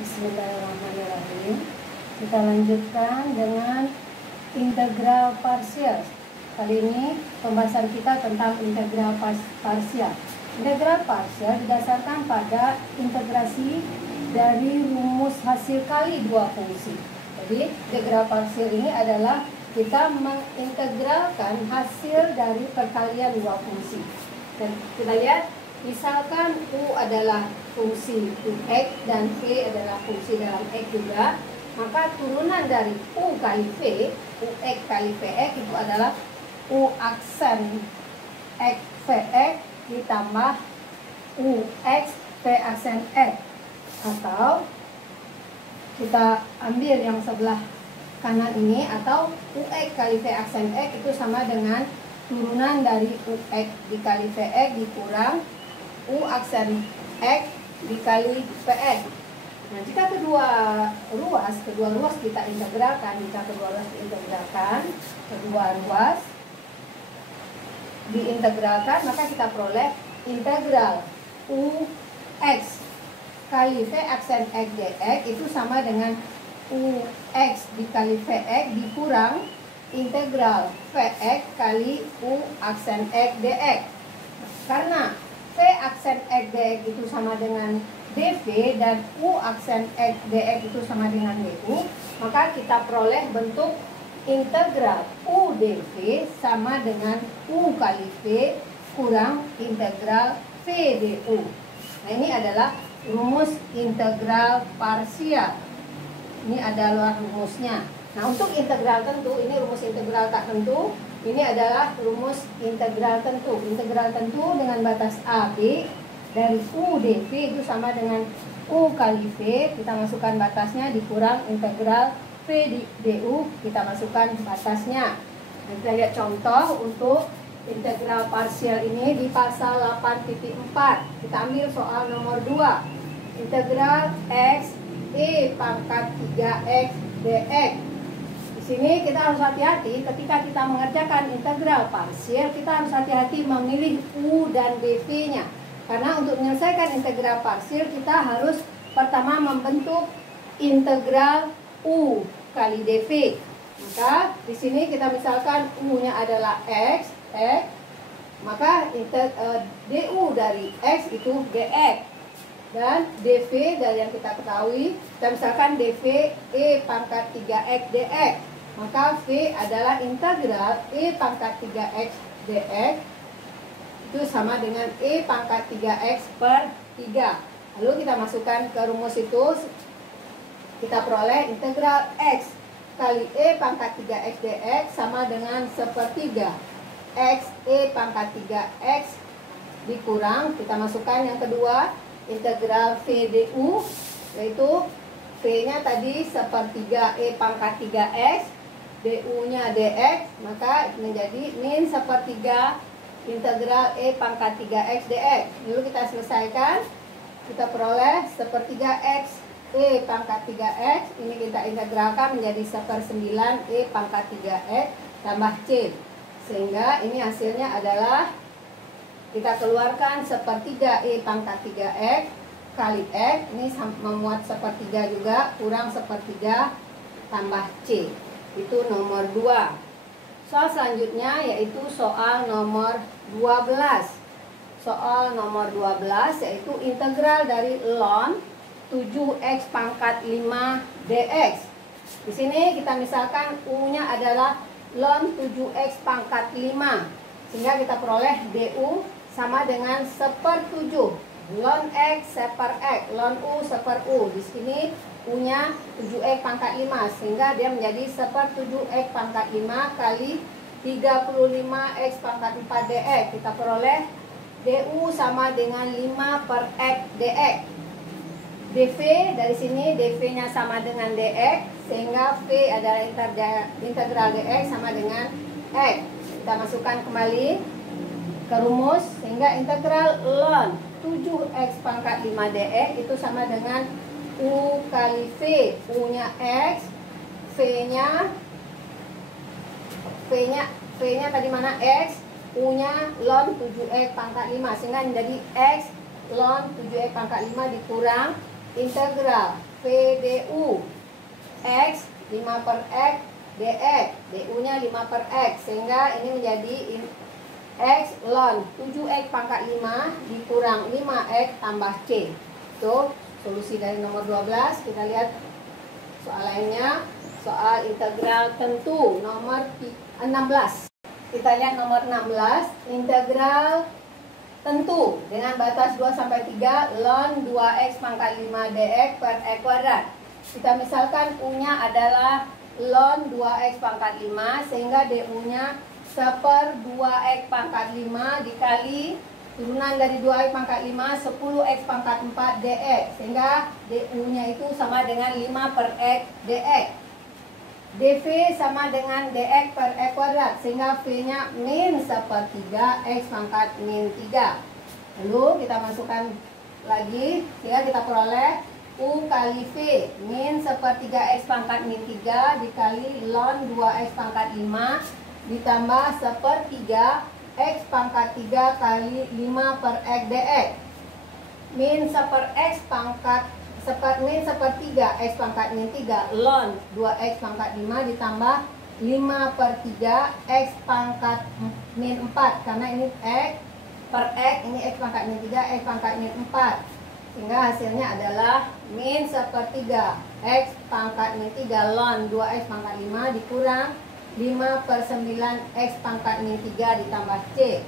Bismillahirrahmanirrahim. Kita lanjutkan dengan integral parsial. Kali ini pembahasan kita tentang integral parsial. Integral parsial didasarkan pada integrasi dari rumus hasil kali dua fungsi. Jadi integral parsial ini adalah kita mengintegralkan hasil dari perkalian dua fungsi. Dan kita lihat, misalkan U adalah fungsi Ux dan V adalah fungsi dalam X juga, maka turunan dari U kali V, Ux kali Vx itu adalah U aksen X Vx ditambah Ux V aksen X. Atau kita ambil yang sebelah kanan ini, atau Ux kali V aksen X itu sama dengan turunan dari Ux dikali Vx dikurang U aksen X dikali Vx. Nah, jika kedua ruas kita integralkan, kedua ruas diintegralkan, maka kita peroleh integral Ux kali V aksen X dx itu sama dengan Ux dikali Vx dikurang integral Vx kali U aksen X dx. Karena V aksen X dx itu sama dengan dv dan U aksen X dx itu sama dengan du, maka kita peroleh bentuk integral U dv sama dengan U kali V kurang integral V du. Nah, ini adalah rumus integral parsial. Ini adalah rumusnya. Nah, untuk integral tentu, ini rumus integral tak tentu. Ini adalah rumus integral tentu. Integral tentu dengan batas AB dari U dv itu sama dengan U kali V, kita masukkan batasnya, dikurang integral V du, kita masukkan batasnya. Nah, kita lihat contoh untuk integral parsial ini di pasal 8.4. Kita ambil soal nomor 2. Integral X E pangkat 3X dx. Di sini kita harus hati-hati ketika kita mengerjakan integral parsial, kita harus hati-hati memilih U dan dv-nya. Karena untuk menyelesaikan integral parsial kita harus pertama membentuk integral U kali dv. Maka di sini kita misalkan U-nya adalah X, maka du dari X itu dx. Dan dv dari yang kita ketahui, kita misalkan dv E pangkat 3X dx, maka V adalah integral E pangkat 3X dx itu sama dengan E pangkat 3X per 3. Lalu kita masukkan ke rumus itu, kita peroleh integral X kali E pangkat 3X dx sama dengan sepertiga X E pangkat 3X dikurang, kita masukkan yang kedua, integral V du, yaitu V-nya tadi sepertiga E pangkat 3X, du-nya dx, maka menjadi min sepertiga integral E pangkat 3X dx. Lalu kita selesaikan, kita peroleh sepertiga X E pangkat 3X, ini kita integralkan menjadi 1/9 E pangkat 3X tambah C. Sehingga ini hasilnya adalah kita keluarkan sepertiga E pangkat 3X kali X, ini memuat sepertiga juga, kurang sepertiga tambah C. Itu nomor 2. Soal selanjutnya yaitu soal nomor 12. Soal nomor 12 yaitu integral dari ln 7x pangkat 5 dx. Di sini kita misalkan U-nya adalah ln 7x pangkat 5, sehingga kita peroleh du sama dengan 1/7 ln x seper x, ln u seper u. Di sini U-nya 7x pangkat 5, sehingga dia menjadi 1/7x pangkat 5 kali 35x pangkat 4 dx. Kita peroleh du sama dengan 5/x dx. dv dari sini, dv-nya sama dengan dx, sehingga v adalah integral dx sama dengan x. Kita masukkan kembali ke rumus, sehingga integral ln 7x pangkat 5 dx itu sama dengan U kali V. U-nya X, V-nya tadi mana? X, U-nya ln 7x pangkat 5, sehingga menjadi X ln 7x pangkat 5 dikurang integral VDU. X 5 per X dx. DU-nya 5 per X. Sehingga ini menjadi X ln 7X pangkat 5 dikurang 5X tambah C. Itu solusi dari nomor 12. Kita lihat soal lainnya. Soal integral tentu nomor 16. Kita lihat nomor 16. Integral tentu dengan batas 2 sampai 3 ln 2X pangkat 5 dx per X kuadrat. Kita misalkan U-nya adalah ln 2X pangkat 5, sehingga DU-nya 1/2X pangkat 5 dikali turunan dari 2X pangkat 5 10X pangkat 4 dx. Sehingga DU-nya itu sama dengan 5 per X dx. dV sama dengan dx per X kuadrat. Sehingga V-nya min 1/3 X pangkat min 3. Lalu kita masukkan lagi, sehingga kita peroleh U kali V min 1/3 X pangkat min 3 dikali ln 2X pangkat 5 ditambah 1/3 X pangkat 3 kali 5 per X dx. Min 1/X pangkat min 1/3 X pangkat min 3 ln 2X pangkat 5 ditambah 5/3 X pangkat min 4. Karena ini X per X, ini X pangkat min 3, X pangkat min 4. Sehingga hasilnya adalah min 1/3 X pangkat min 3 ln 2X pangkat 5 dikurang 5/9 X pangkat min 3 ditambah C.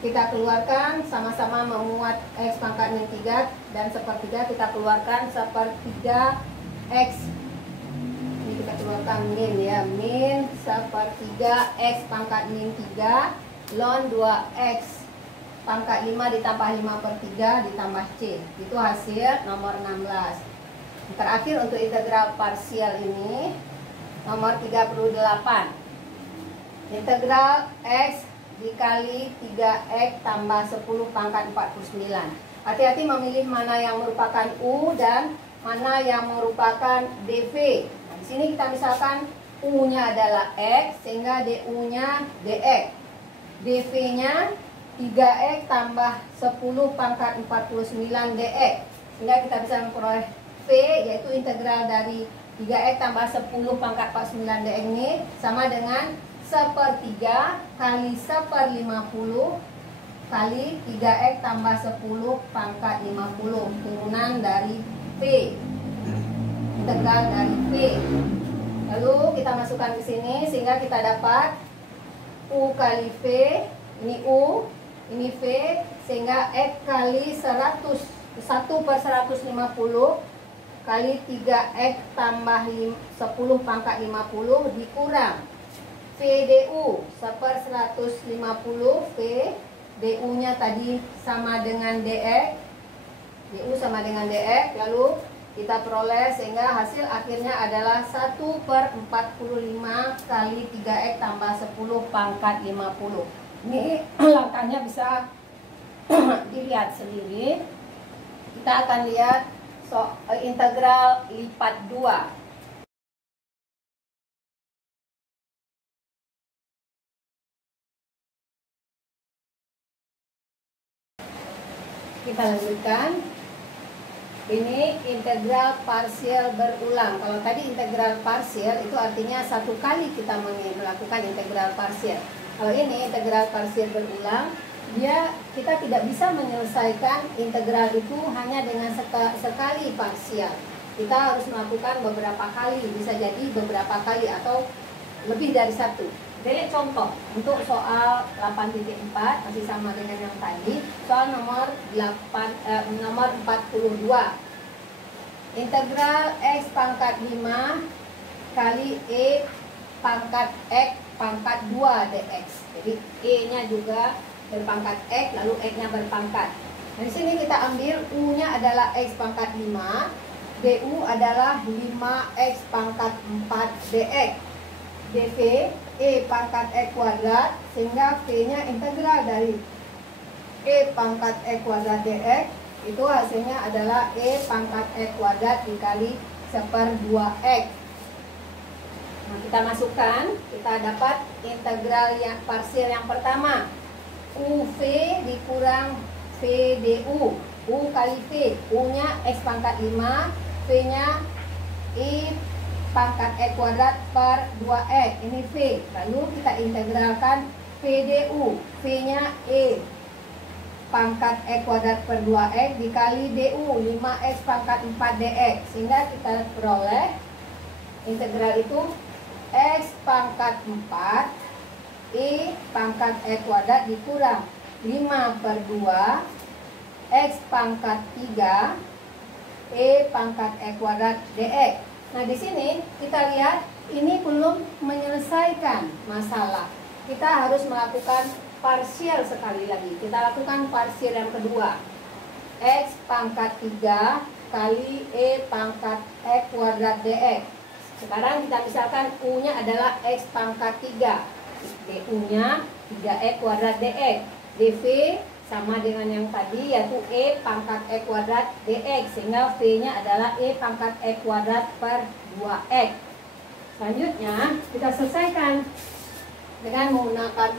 Kita keluarkan, sama-sama memuat X pangkat min 3 dan 1/3 kita keluarkan 1/3 X. Ini kita keluarkan min ya, min 1/3 X pangkat min 3 ln 2X pangkat 5 ditambah 5/3 ditambah C. Itu hasil nomor 16. Terakhir untuk integral parsial ini nomor 38. Integral X dikali 3X tambah 10 pangkat 49. Hati-hati memilih mana yang merupakan U dan mana yang merupakan DV. Nah, di sini kita misalkan U-nya adalah X, sehingga DU-nya DX. DV-nya 3X tambah 10 pangkat 49 dx. Sehingga kita bisa memperoleh V, yaitu integral dari 3X tambah 10 pangkat 49 dx ini sama dengan 1/3 kali 1/50 kali 3X tambah 10 pangkat 50 turunan dari V. Integral dari V. Lalu kita masukkan ke sini sehingga kita dapat U kali V, ini U, ini V, sehingga X kali 100, 1/150 kali 3X tambah 10 pangkat 50 dikurang VDU 1/150 V, DU-nya tadi sama dengan DX, DU sama dengan DX, lalu kita peroleh sehingga hasil akhirnya adalah 1/45 kali 3X tambah 10 pangkat 50. Ini langkahnya bisa dilihat sendiri. Kita akan lihat integral lipat 2. Kita lanjutkan. Ini integral parsial berulang. Kalau tadi integral parsial itu artinya satu kali kita melakukan integral parsial. Kalau ini integral parsial berulang, kita tidak bisa menyelesaikan integral itu hanya dengan sekali parsial. Kita harus melakukan beberapa kali, bisa jadi beberapa kali atau lebih dari satu. Kita lihat contoh untuk soal 8.4 masih sama dengan yang tadi. Soal nomor 42. Integral X pangkat 5 kali E pangkat X pangkat 2 dx. Jadi E-nya juga berpangkat X, lalu X-nya berpangkat. Nah, di sini kita ambil U-nya adalah X pangkat 5, DU adalah 5X pangkat 4 dx. dV E pangkat X kuadrat, sehingga V-nya integral dari E pangkat X kuadrat dx, itu hasilnya adalah E pangkat X kuadrat dikali 1/2X. Nah, kita masukkan, kita dapat integral yang parsial yang pertama, UV dikurang VDU. U kali V, U-nya X pangkat 5, V-nya I pangkat E kuadrat per 2X. Ini V. Lalu kita integralkan PDU. V-nya E pangkat E kuadrat per 2X dikali DU 5X pangkat 4DX. Sehingga kita peroleh integral itu X pangkat 4 E pangkat E kuadrat dikurang 5 per 2 X pangkat 3 E pangkat E kuadrat DX. Nah, di sini kita lihat ini belum menyelesaikan masalah. Kita harus melakukan parsial sekali lagi. Kita lakukan parsial yang kedua. X pangkat 3 kali E pangkat E kuadrat DX. Sekarang kita misalkan U-nya adalah X pangkat 3. DU-nya 3E kuadrat DX. DV sama dengan yang tadi, yaitu E pangkat E kuadrat DX. Sehingga V-nya adalah E pangkat E kuadrat per 2X. Selanjutnya kita selesaikan dengan menggunakan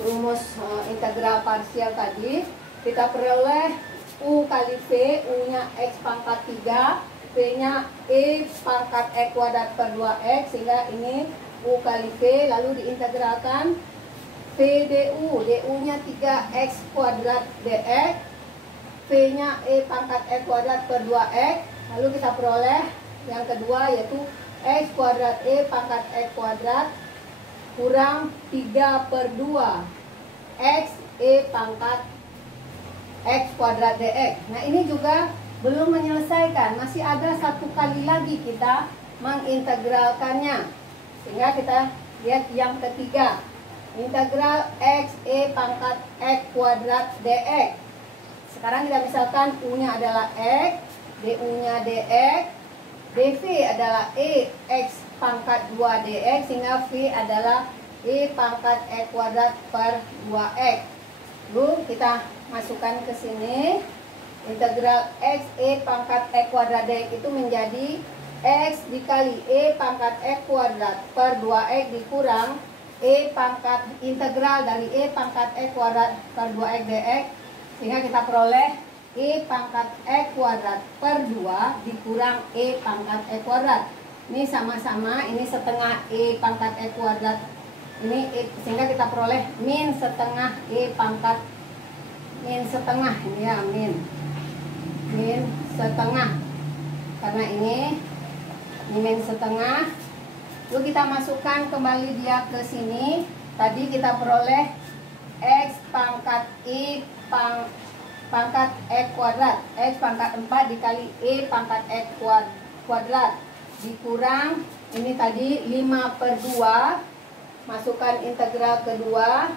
rumus integral parsial tadi. Kita peroleh U kali V, U-nya X pangkat 3, V-nya E pangkat E kuadrat per 2X. Sehingga ini U kali V, lalu diintegralkan VDU, DU-nya 3X kuadrat DX, V-nya E pangkat E kuadrat per 2X. Lalu kita peroleh yang kedua, yaitu X kuadrat E pangkat E kuadrat kurang 3 per 2 X E pangkat X kuadrat DX. Nah, ini juga belum menyelesaikan, masih ada satu kali lagi kita mengintegralkannya. Sehingga kita lihat yang ketiga, integral X E pangkat X kuadrat DX. Sekarang kita misalkan U-nya adalah X, DU-nya DX, DV adalah E X pangkat 2 DX, sehingga V adalah E pangkat E kuadrat per 2X. Lalu kita masukkan ke sini, integral X E pangkat E kuadrat DX itu menjadi X dikali E pangkat E kuadrat per 2X dikurang E pangkat integral dari E pangkat E kuadrat per 2X dx. Sehingga kita peroleh E pangkat E kuadrat per 2 dikurang E pangkat E kuadrat. Ini sama-sama, ini setengah E pangkat E kuadrat. Ini sehingga kita peroleh min setengah E pangkat min setengah. Ini ya, min setengah. Karena ini min setengah. Lalu kita masukkan kembali dia ke sini. Tadi kita peroleh X pangkat I pangkat E kuadrat, X pangkat 4 dikali E pangkat E kuadrat dikurang ini tadi 5 per 2. Masukkan integral kedua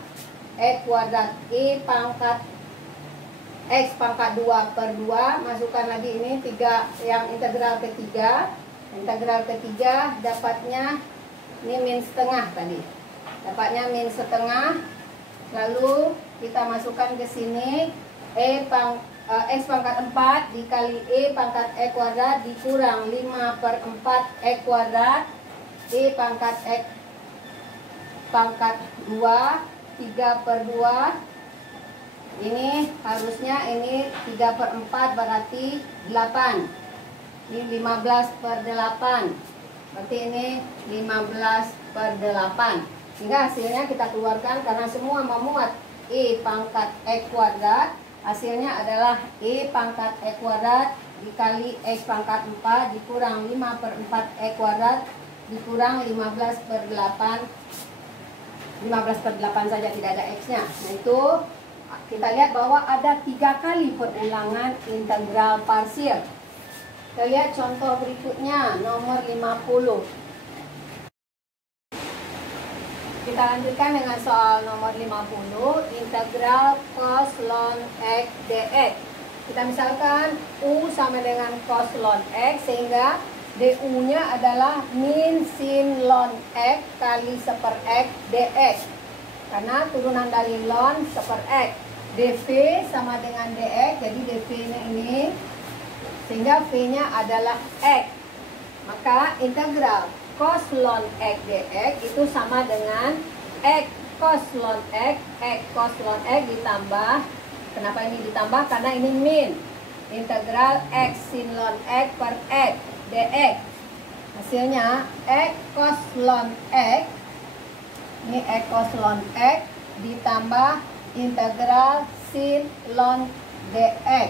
E kuadrat E pangkat X pangkat 2 per 2. Masukkan lagi ini 3 yang integral ketiga. Integral ketiga dapatnya ini min setengah tadi. Dapatnya min setengah. Lalu kita masukkan ke sini X pangkat 4 dikali E pangkat E kuadrat dikurang 5 per 4 E kuadrat E pangkat X pangkat 2 3 per 2. Ini harusnya ini 3 per 4 berarti 8. Ini 15 per 8. Berarti ini 15 per 8. Sehingga hasilnya kita keluarkan karena semua memuat E pangkat E kuadrat. Hasilnya adalah E pangkat E kuadrat dikali X pangkat 4 dikurang 5 per 4 E kuadrat dikurang 15 per 8. 15 per 8 saja, tidak ada X-nya. Nah, itu kita lihat bahwa ada 3 kali perulangan integral parsial. Kita lihat contoh berikutnya, nomor 50. Kita lanjutkan dengan soal nomor 50, integral cos ln X dx. Kita misalkan U sama dengan cos ln X, sehingga DU-nya adalah min sin ln X kali seper X dx. Karena turunan dari ln seper X. dV sama dengan dx, jadi dV-nya ini, sehingga V-nya adalah X. Maka integral cos ln X dx itu sama dengan X cos ln X cos ln X ditambah. Kenapa ini ditambah? Karena ini min. integral X sin ln X per X dx. Hasilnya X cos ln X, ini X cos ln X ditambah integral sin ln dx,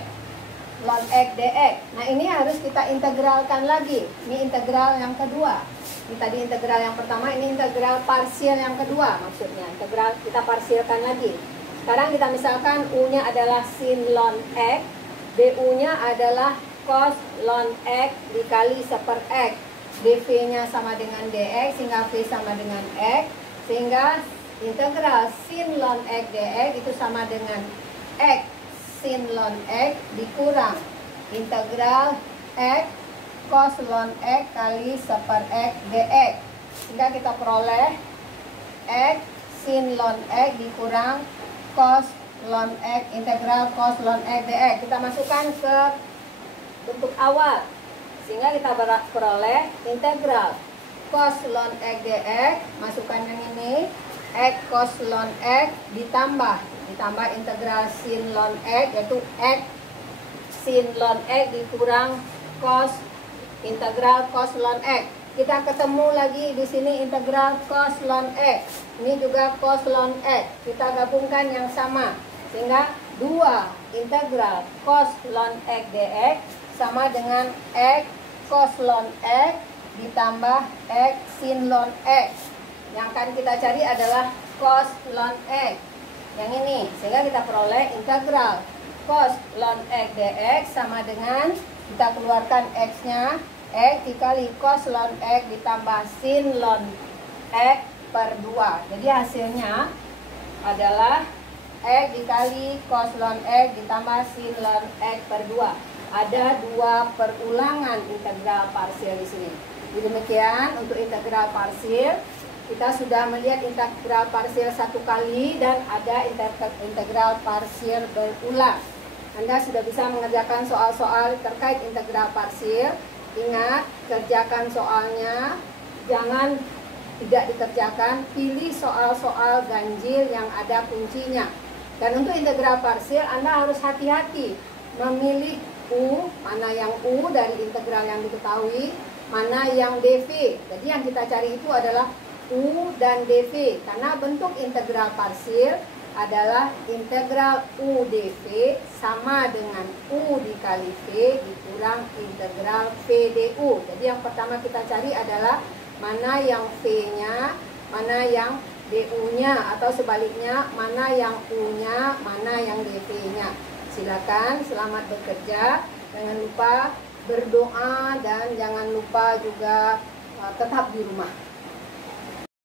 ln X dx. Nah, ini harus kita integralkan lagi. Ini integral yang kedua. Ini tadi integral yang pertama, ini integral parsial yang kedua maksudnya. Integral kita parsialkan lagi. Sekarang kita misalkan U-nya adalah sin ln X, DU-nya adalah cos ln X dikali 1/X. dV-nya sama dengan dx, sehingga V sama dengan X. Sehingga integral sin ln X dx itu sama dengan X sin ln X dikurang integral X cos ln X kali 1/X dx. Sehingga kita peroleh X sin ln X dikurang cos ln X, integral cos ln X dx. Kita masukkan ke bentuk awal, sehingga kita peroleh integral cos ln X dx, masukkan yang ini, X cos ln X ditambah integral sin ln X, yaitu X sin ln X dikurang cos integral cos ln X. Kita ketemu lagi di sini integral cos ln X. Ini juga cos ln X. Kita gabungkan yang sama, sehingga 2 integral cos ln X dx sama dengan X cos ln X ditambah X sin ln X. Yang akan kita cari adalah cos ln X. Yang ini, sehingga kita peroleh integral cos ln X dx sama dengan, kita keluarkan X-nya, X dikali cos ln X ditambah sin ln X per 2. Jadi hasilnya adalah X dikali cos ln X ditambah sin ln X per 2. Ada 2 perulangan integral parsial di sini. Jadi demikian untuk integral parsial. Kita sudah melihat integral parsial 1 kali dan ada integral parsial berulang. Anda sudah bisa mengerjakan soal-soal terkait integral parsial. Ingat, kerjakan soalnya, jangan tidak dikerjakan, pilih soal-soal ganjil yang ada kuncinya. Dan untuk integral parsial Anda harus hati-hati memilih U, mana yang U dari integral yang diketahui, mana yang dV. Jadi yang kita cari itu adalah U dan dV, karena bentuk integral parsial adalah integral U dV sama dengan U dikali V dikurang integral V du. Jadi yang pertama kita cari adalah mana yang V-nya, mana yang du-nya, atau sebaliknya mana yang U-nya, mana yang dV-nya. Silakan, selamat bekerja. Jangan lupa berdoa dan jangan lupa juga tetap di rumah.